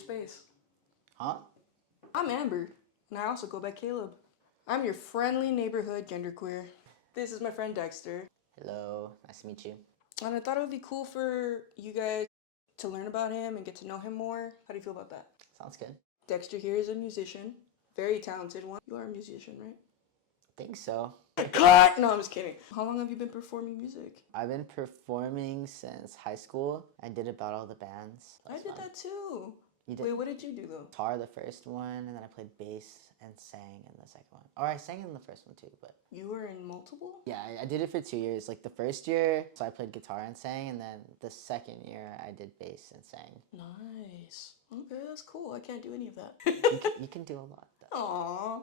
space. Huh? I'm Amber, and I also go by Caleb. I'm your friendly neighborhood genderqueer. This is my friend Dexter. Hello, nice to meet you. And I thought it would be cool for you guys to learn about him and get to know him more. How do you feel about that? Sounds good. Dexter here is a musician, very talented one. You are a musician, right? I think so. Cut! No, I'm just kidding. How long have you been performing music? I've been performing since high school. I did about all the bands. I did that too. You did? Wait, what did you do though? Guitar the first one, and then I played bass and sang in the second one. Or I sang in the first one too, but... You were in multiple? Yeah, I did it for 2 years. Like the first year, so I played guitar and sang, and then the second year I did bass and sang. Nice. Okay, that's cool. I can't do any of that. You can do a lot though. Aww.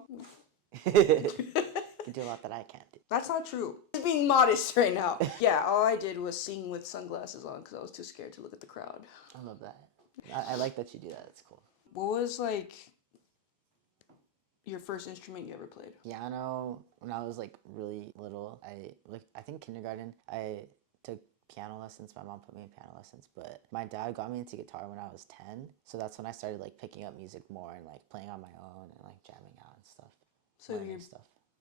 You can do a lot that I can't do. That's not true. Just being modest right now. Yeah, all I did was sing with sunglasses on because I was too scared to look at the crowd. I love that. I like that you do that. It's cool. What was like your first instrument you ever played? Piano. When I was like really little, I think kindergarten, I took piano lessons. My mom put me in piano lessons, but my dad got me into guitar when I was 10. So that's when I started like picking up music more and like playing on my own and like jamming out and stuff. So you're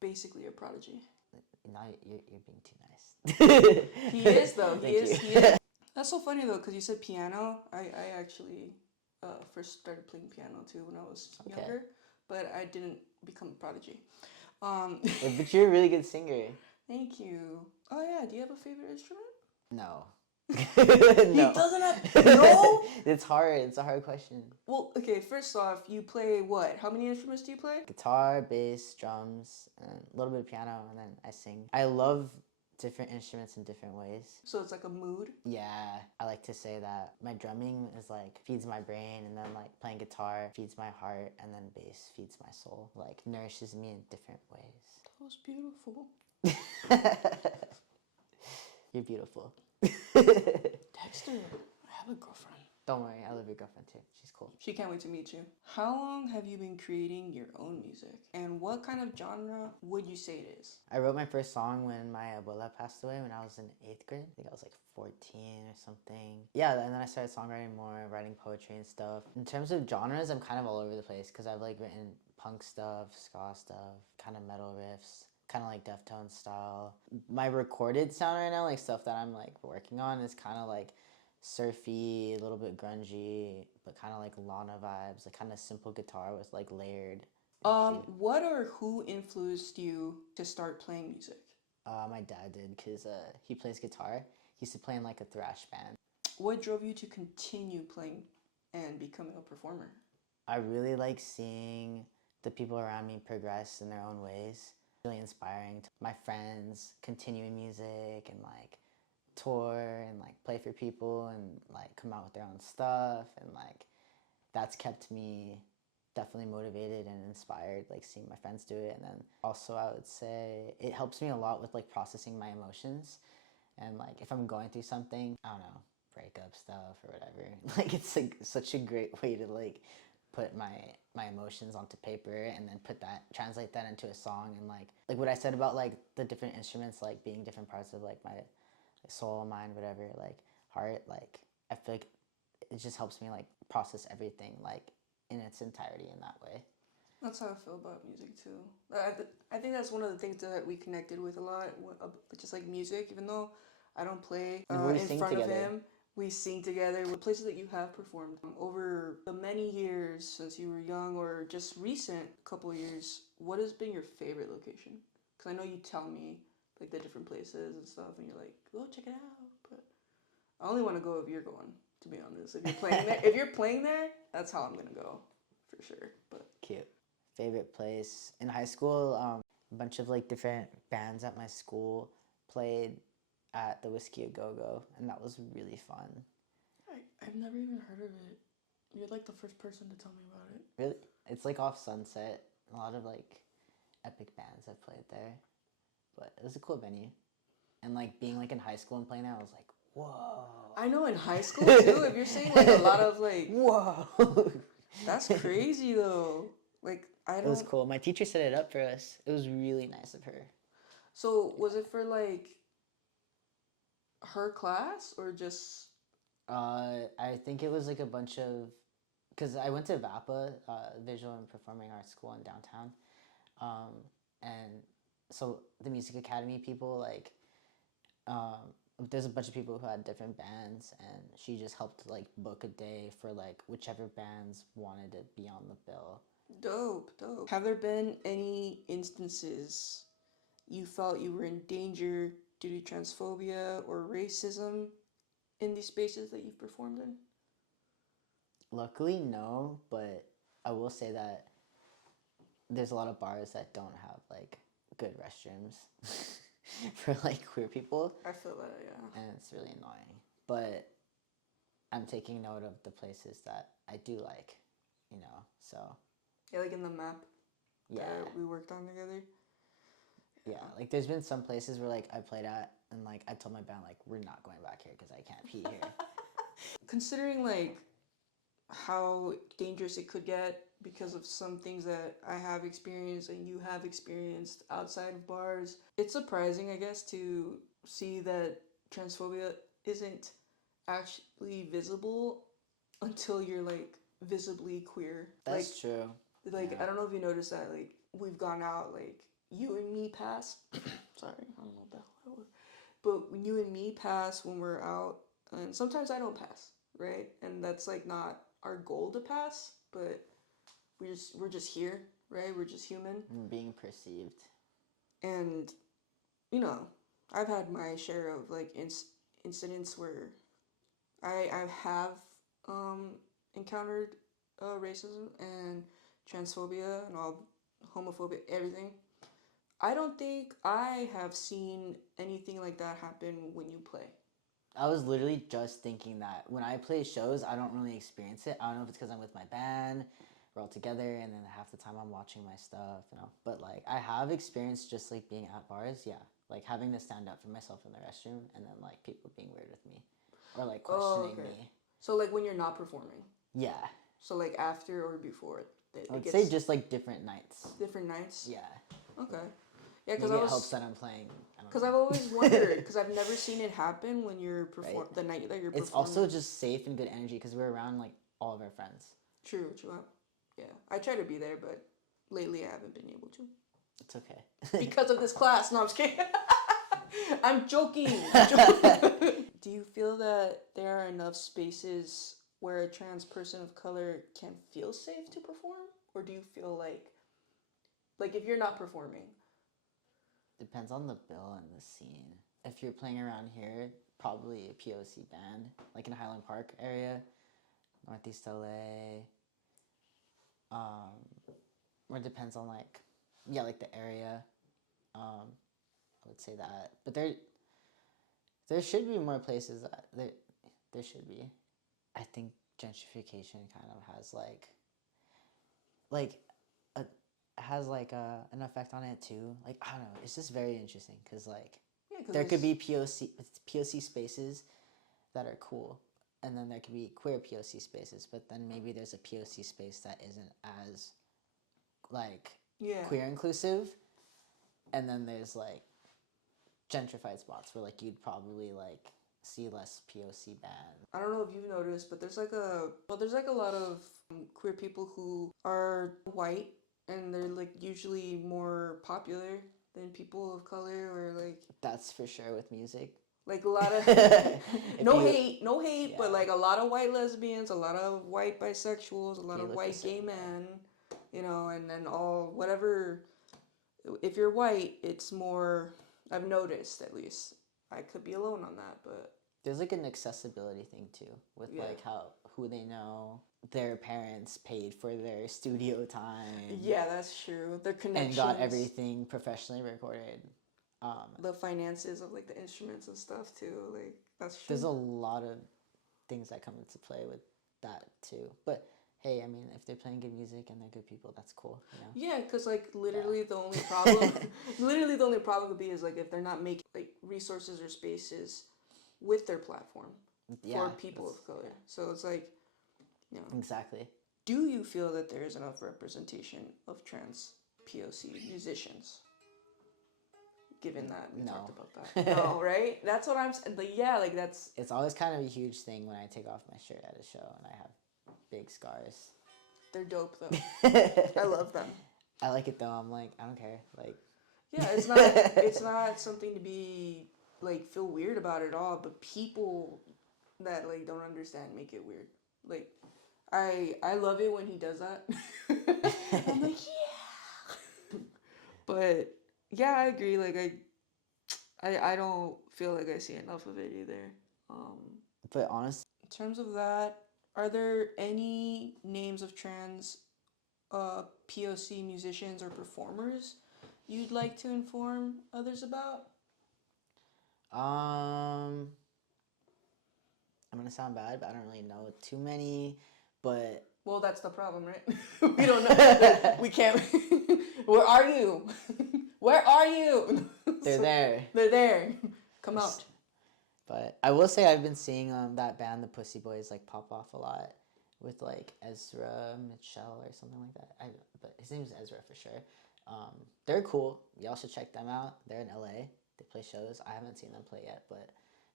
basically a prodigy. Now you're being too nice. He is though. He is. That's so funny though, because you said piano. I actually first started playing piano too when I was younger, but I didn't become a prodigy. But you're a really good singer. Thank you. Oh yeah, do you have a favorite instrument? No. He doesn't have... No? It's hard. It's a hard question. Well, okay, first off, you play what? How many instruments do you play? Guitar, bass, drums, and a little bit of piano, and then I sing. I love different instruments in different ways. So it's like a mood? Yeah, I like to say that my drumming is like feeds my brain, and then like playing guitar feeds my heart, and then bass feeds my soul. Like nourishes me in different ways. That was beautiful. You're beautiful. Dexter, I have a girlfriend. Don't worry, I love your girlfriend too. She's cool. She can't wait to meet you. How long have you been creating your own music? And what kind of genre would you say it is? I wrote my first song when my abuela passed away when I was in 8th grade. I think I was like 14 or something. Yeah, and then I started songwriting more, writing poetry and stuff. In terms of genres, I'm kind of all over the place because I've like written punk stuff, ska stuff, kind of metal riffs, kind of like Deftones style. My recorded sound right now, like stuff that I'm like working on, is kind of like surfy, a little bit grungy, but kind of like Lana vibes, like kind of simple guitar with like layered. What or who influenced you to start playing music? My dad did, because he plays guitar. He used to play in like a thrash band. What drove you to continue playing and becoming a performer? I really like seeing the people around me progress in their own ways. Really inspiring to my friends continuing music and like tour and like play for people and like come out with their own stuff, and like that's kept me definitely motivated and inspired, like seeing my friends do it. And then also I would say it helps me a lot with like processing my emotions, and like if I'm going through something, I don't know, breakup stuff or whatever, like it's like such a great way to like put my emotions onto paper and then translate that into a song. And like what I said about like the different instruments like being different parts of like my soul, mind, whatever, like heart, like I feel like it just helps me like process everything like in its entirety in that way. That's how I feel about music too. I think that's one of the things that we connected with a lot, just like music. Even though I don't play in front of him, we sing together. The places that you have performed over the many years since you were young or just recent couple years, what has been your favorite location? Because I know you tell me like the different places and stuff, and you're like, go check it out. But I only want to go if you're going, to be honest. If you're playing there, that's how I'm gonna go, for sure. But cute. Favorite place in high school, a bunch of like different bands at my school played at the Whiskey A Go Go, and that was really fun. I've never even heard of it. You're like the first person to tell me about it. Really? It's like off Sunset. A lot of like epic bands have played there. But it was a cool venue. And like being like in high school and playing that, I was like, whoa. I know, in high school too, if you're saying like a lot of like, whoa. That's crazy though. Like It was cool. My teacher set it up for us. It was really nice of her. So was it for like her class or just? I think it was like a bunch of because I went to VAPA, Visual and Performing Arts School in downtown, and so the Music Academy people, like, there's a bunch of people who had different bands, and she just helped like book a day for like whichever bands wanted to be on the bill. Dope. Have there been any instances you felt you were in danger due to transphobia or racism in these spaces that you've performed in? Luckily, no, but I will say that there's a lot of bars that don't have like good restrooms for like queer people. I feel that, yeah. And it's really annoying. But I'm taking note of the places that I do like, you know, so. Yeah, like in the map Yeah. that we worked on together. Yeah, like there's been some places where like I played at and like I told my band like we're not going back here because I can't pee here. Considering like how dangerous it could get because of some things that I have experienced and you have experienced outside of bars, it's surprising, I guess, to see that transphobia isn't actually visible until you're like visibly queer. That's like, true. Like, Yeah. I don't know if you noticed that, like, we've gone out, like, you and me pass. Sorry, I don't know what that was. But when you and me pass when we're out, and sometimes I don't pass, right? And that's, like, not our goal to pass, but we're just here, right? We're just human. Being perceived. And, you know, I've had my share of, like, incidents where I have encountered racism and transphobia and all homophobia, everything. I don't think I have seen anything like that happen when you play. I was literally just thinking that when I play shows, I don't really experience it. I don't know if it's because I'm with my band, we're all together, and then half the time I'm watching my stuff, you know. But like I have experienced just like being at bars, yeah, like having to stand up for myself in the restroom, and then like people being weird with me, or like questioning me. So like when you're not performing. Yeah. So like after or before. I'd say just like different nights. Different nights? Yeah. Okay. Yeah, because it helps that I'm playing. Because I've always wondered, because I've never seen it happen when you're the night that you're performing. It's also just safe and good energy because we're around like all of our friends. True. Yeah, I try to be there, but lately I haven't been able to. It's okay. Because of this class. No, I'm just kidding. I'm joking. Do you feel that there are enough spaces where a trans person of color can feel safe to perform? Or do you feel like if you're not performing? Depends on the bill and the scene. If you're playing around here, probably a POC band, like in Highland Park area, Northeast LA. Or it depends on like the area. I would say that, but there should be more places that there should be. I think gentrification kind of has an effect on it too. Like I don't know, it's just very interesting because there could be POC spaces that are cool, and then there could be queer POC spaces, but then maybe there's a POC space that isn't as queer inclusive, and then there's gentrified spots where you'd probably see less POC bands. I don't know if you've noticed, but there's a lot of queer people who are white, and they're usually more popular than people of color, or That's for sure with music. A lot of no hate, yeah. But a lot of white lesbians, a lot of white bisexuals, a lot of white gay men, and then all whatever. If you're white, it's more. I've noticed, at least. I could be alone on that, but there's an accessibility thing too, with who they know, their parents paid for their studio time. Yeah, that's true. Their connections. And got everything professionally recorded. The finances of the instruments and stuff too. That's true. There's a lot of things that come into play with that too. But hey, I mean, if they're playing good music and they're good people, that's cool. Yeah, because literally the only problem, could be is if they're not making resources or spaces with their platform for people of color. Yeah. So it's Exactly. Do you feel that there is enough representation of trans POC musicians? Given that we talked about that. No, right? That's what I'm saying. That's... It's always kind of a huge thing when I take off my shirt at a show and I have big scars. They're dope though. I love them. I like it though. I'm like, I don't care. Like, yeah, it's not something to be like feel weird about at all. But people that like don't understand make it weird. Like, I love it when he does that. I'm like, yeah. But yeah, I agree. Like I don't feel like I see enough of it either. But honestly, in terms of that, are there any names of trans POC musicians or performers you'd like to inform others about? I'm gonna sound bad, but I don't really know too many. But well, that's the problem, right? We don't know. We can't. Where are you? Where are you? They're there. They're there. Come out. But I will say I've been seeing that band, the Pussy Boys, like pop off a lot with like Ezra Mitchell or something like that. But his name is Ezra for sure. They're cool. Y'all should check them out. They're in LA. They play shows. I haven't seen them play yet, but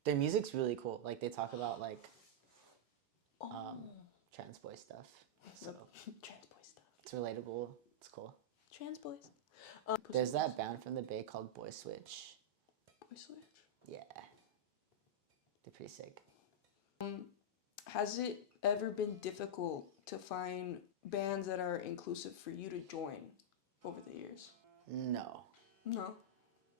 their music's really cool. Like they talk about like trans boy stuff. So trans boy stuff. It's relatable. It's cool. Trans boys. There's that band from the Bay called Boy Switch. Boy Switch? Yeah. They're pretty sick. Has it ever been difficult to find bands that are inclusive for you to join over the years? No. No.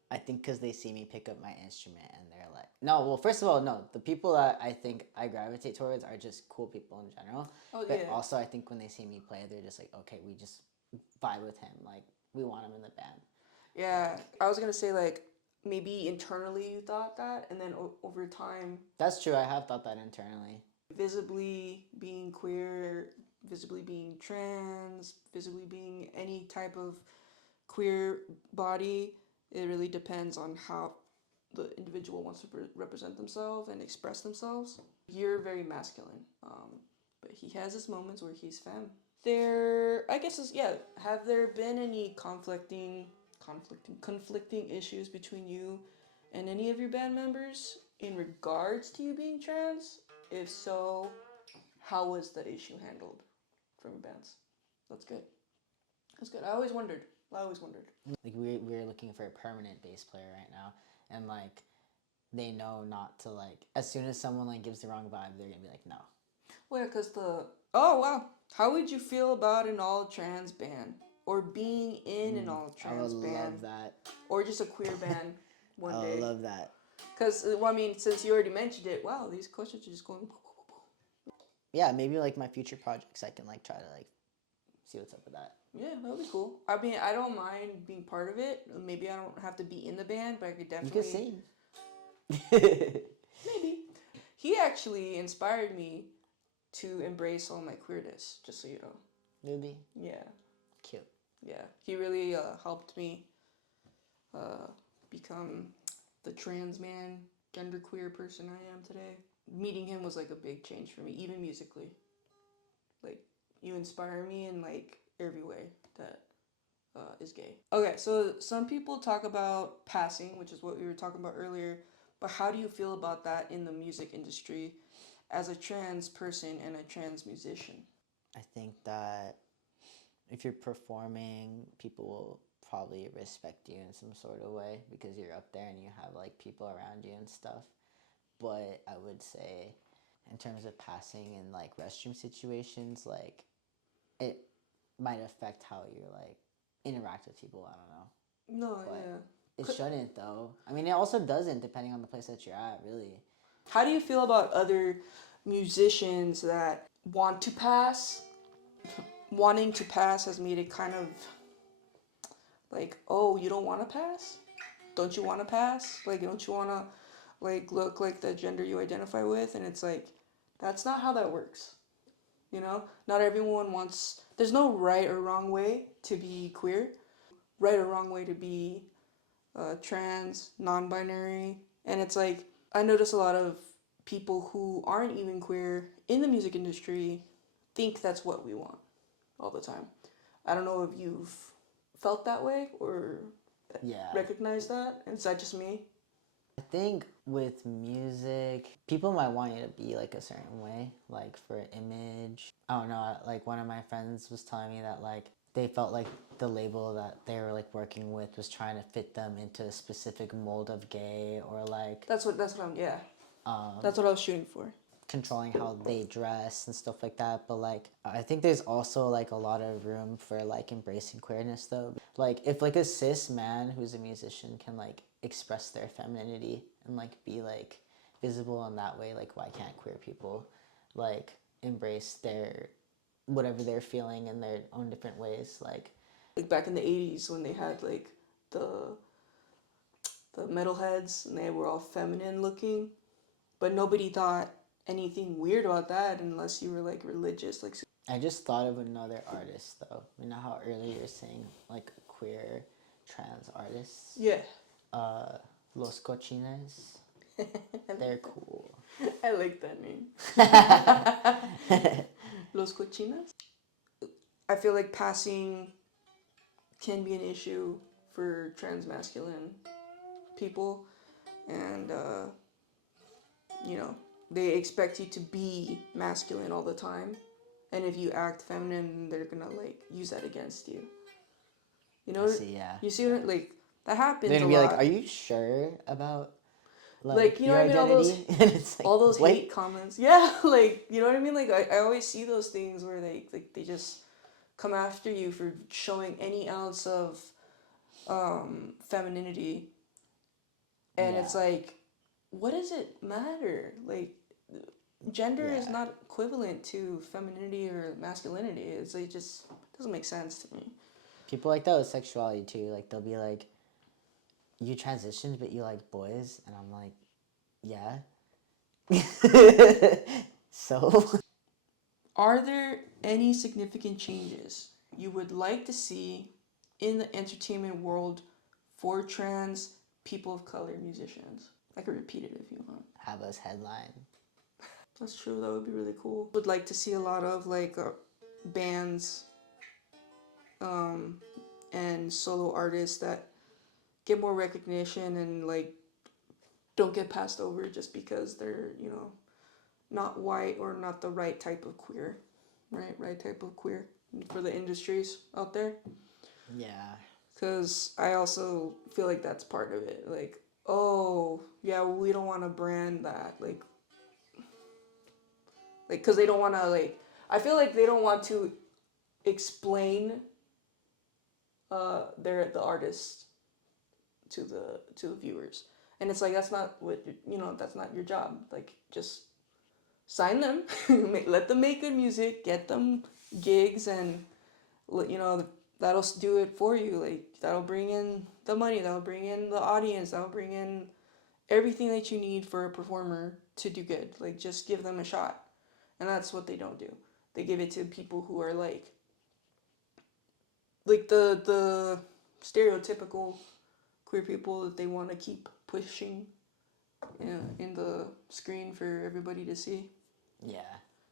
I think because they see me pick up my instrument and they're like, no, well, first of all, no. The people that I think I gravitate towards are just cool people in general. Oh, but yeah. also, I think when they see me play, they're just like, okay, we just vibe with him. Like, we want him in the band. Yeah. I was going to say, like, maybe internally you thought that, and then over time... That's true. I have thought that internally. Visibly being queer, visibly being trans, visibly being any type of queer body, it really depends on how the individual wants to represent themselves and express themselves. You're very masculine, but he has his moments where he's femme. Have there been any conflicting issues between you and any of your band members in regards to you being trans? If so, how was that issue handled from your bands? That's good. I always wondered. Like we're looking for a permanent bass player right now, and like they know not to like. As soon as someone like gives the wrong vibe, they're gonna be like, no. Well, oh wow, how would you feel about an all trans band or being in an all trans band? I would love that. Or just a queer band one day. I would love that. Because I mean, since you already mentioned it, wow, these questions are just going. Yeah, maybe like my future projects, I can like try to like see what's up with that. Yeah, that would be cool. I mean, I don't mind being part of it. Maybe I don't have to be in the band, but I could definitely... You could sing. Maybe. He actually inspired me to embrace all my queerness, just so you know. Really? Yeah. Cute. Yeah. He really helped me become the trans man, genderqueer person I am today. Meeting him was like a big change for me, even musically. Like, you inspire me in like every way that is gay. Okay, so some people talk about passing, which is what we were talking about earlier, but how do you feel about that in the music industry as a trans person and a trans musician? I think that if you're performing, people will probably respect you in some sort of way because you're up there and you have like people around you and stuff. But I would say in terms of passing in like restroom situations, like it might affect how you like interact with people. I don't know. No, but yeah. It shouldn't though. I mean, it also doesn't depending on the place that you're at, really. How do you feel about other musicians that want to pass? Wanting to pass has made it kind of like, oh, you don't want to pass? Don't you want to pass? Like, don't you want to like look like the gender you identify with? And it's like, that's not how that works. You know, not everyone wants, there's no right or wrong way to be queer, right or wrong way to be trans, non-binary. And it's like, I notice a lot of people who aren't even queer in the music industry think that's what we want all the time. I don't know if you've felt that way or recognized that. Is that just me? I think with music, people might want you to be like a certain way, like for image. I don't know, like one of my friends was telling me that like they felt like the label that they were like working with was trying to fit them into a specific mold of gay, or like That's what I'm, yeah. That's what I was shooting for. Controlling how they dress and stuff like that. But like I think there's also like a lot of room for like embracing queerness though. Like if like a cis man who's a musician can like express their femininity and like be like visible in that way, like why can't queer people like embrace their whatever they're feeling in their own different ways? Like back in the 80s when they had like the metalheads and they were all feminine looking, but nobody thought anything weird about that unless you were like religious. Like I just thought of another artist though. You know how earlier you're saying like queer trans artists? Yeah. Los Cochines. They're cool. I like that name. Los Cochinas? I feel like passing can be an issue for transmasculine people, and you know, they expect you to be masculine all the time, and if you act feminine, they're gonna like use that against you. You know, you see what like that happens. They're gonna be like, "Are you sure about like you know your what I mean? identity?" And it's like, all those wait. hate comments. Yeah, like you know what I mean. Like I always see those things where they just come after you for showing any ounce of femininity, and it's like, what does it matter? Like gender is not equivalent to femininity or masculinity. It's like just doesn't make sense to me. People like that with sexuality too. Like they'll be like, "You transitioned, but you like boys," and I'm like, "Yeah." So, are there any significant changes you would like to see in the entertainment world for trans people of color musicians? I could repeat it if you want. have us headline. That's true. That would be really cool. Would like to see a lot of like bands and solo artists that get more recognition and like don't get passed over just because they're, you know, not white or not the right type of queer, right type of queer for the industries out there. Yeah. Because I also feel like that's part of it. Like, oh yeah, we don't want to brand that like because they don't want to like. I feel like they don't want to explain the artist to the viewers, and it's like that's not what that's not your job. Like just sign them, let them make good music, get them gigs, and that'll do it for you. Like that'll bring in the money, that'll bring in the audience, that'll bring in everything that you need for a performer to do good. Like just give them a shot, and that's what they don't do. They give it to people who are like the stereotypical queer people that they want to keep pushing in the screen for everybody to see. Yeah.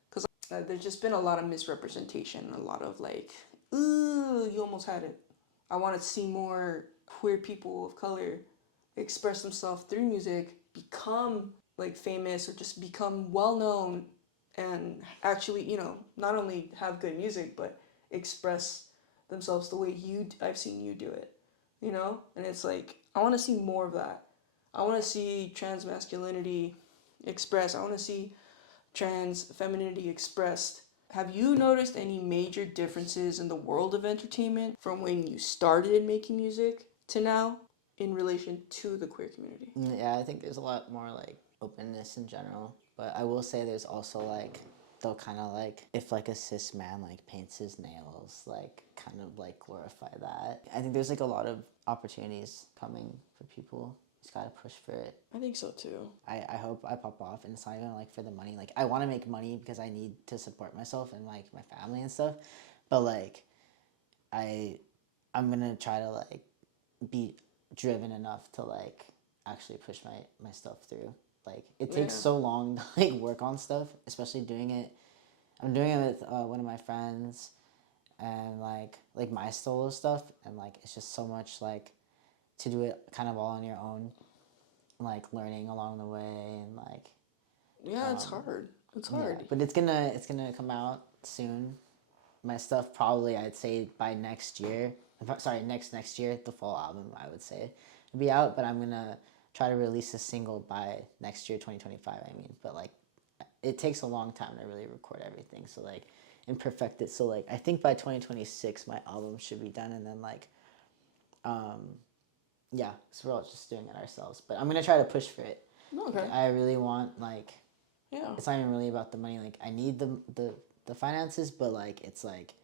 Because there's just been a lot of misrepresentation, a lot of like, ooh, you almost had it. I want to see more queer people of color express themselves through music, become like famous or just become well known, and actually, not only have good music, but express themselves the way I've seen you do it, and it's like, I want to see more of that. I want to see trans masculinity expressed. I want to see trans femininity expressed. Have you noticed any major differences in the world of entertainment from when you started making music to now in relation to the queer community? Yeah, I think there's a lot more like openness in general, but I will say there's also like they'll kind of like, if like a cis man like paints his nails, like kind of like glorify that. I think there's like a lot of opportunities coming for people. Just gotta push for it. I think so too. I hope I pop off, and it's not even like for the money. Like I want to make money because I need to support myself and like my family and stuff, but like I'm gonna try to like be driven enough to like actually push my stuff through. Like it takes so long to like work on stuff, especially doing it. I'm doing it with one of my friends, and like my solo stuff, and like it's just so much like to do it kind of all on your own. like learning along the way and like. Yeah, it's hard. It's hard. Yeah, but it's gonna come out soon. My stuff probably I'd say by next year. Sorry, next year, the full album I would say will be out. But I'm gonna try to release a single by next year, 2025. I mean, but like it takes a long time to really record everything. So like and perfect it. So like I think by 2026 my album should be done, and then like yeah, so we're all just doing it ourselves. But I'm gonna try to push for it. Okay. I really want like. Yeah. It's not even really about the money. Like I need the finances, but like it's like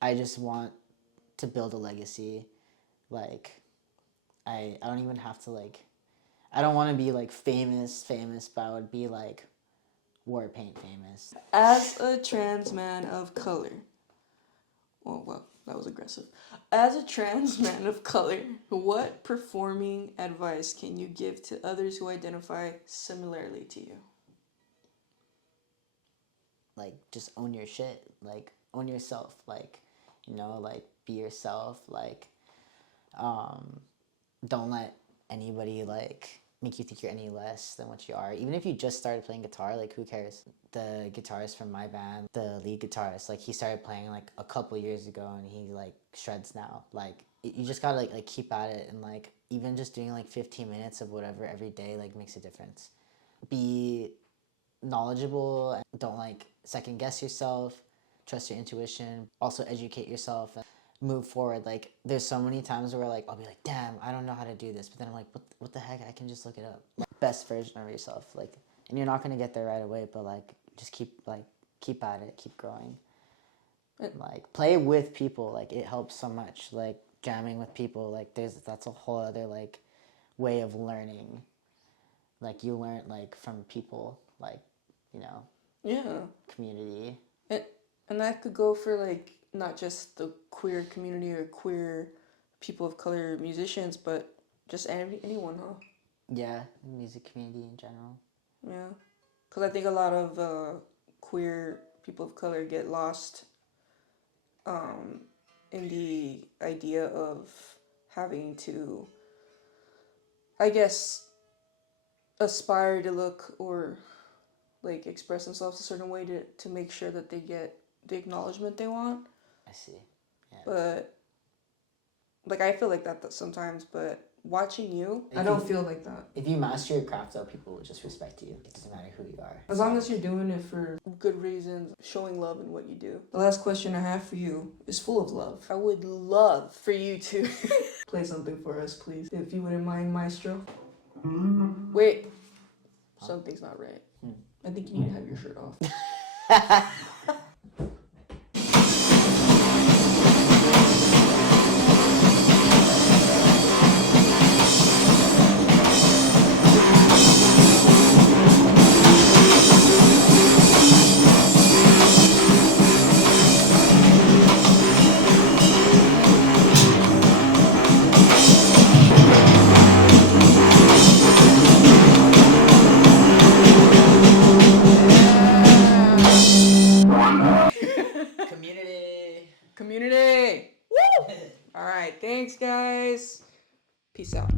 I just want to build a legacy. Like I don't even have to like I don't want to be like famous, but I would be like war paint famous. As a trans man of color. Well, that was aggressive. As a trans man of color, what performing advice can you give to others who identify similarly to you? Like just own your shit, like own yourself, like like be yourself, like don't let anybody like make you think you're any less than what you are. Even if you just started playing guitar, like who cares? The guitarist from my band, the lead guitarist, like he started playing like a couple years ago and he like shreds now. Like you just gotta like keep at it, and like even just doing like 15 minutes of whatever every day like makes a difference. Be knowledgeable and don't like second guess yourself, trust your intuition, also educate yourself and move forward. Like there's so many times where like I'll be like, damn, I don't know how to do this, but then I'm like, what the heck, I can just look it up. Like, best version of yourself, like, and you're not gonna get there right away, but like just keep at it, keep growing. Like play with people, like it helps so much. Like jamming with people, like that's a whole other like way of learning. Like you learn like from people, like Yeah. community. And that could go for like not just the queer community or queer people of color musicians, but just anyone, huh? Yeah, music community in general. Yeah, because I think a lot of queer people of color get lost in the idea of having to, I guess, aspire to look or like express themselves a certain way to make sure that they get the acknowledgement they want. I see. Yeah. But like I feel like that sometimes, but watching you, I don't feel like that. If you master your craft, though, people will just respect you. It doesn't matter who you are. As long as you're doing it for good reasons, showing love in what you do. The last question I have for you is full of love. I would love for you to play something for us, please. If you wouldn't mind, Maestro. Wait. Something's not right. I think you need to have your shirt off. Community! Woo! All right, thanks, guys. Peace out.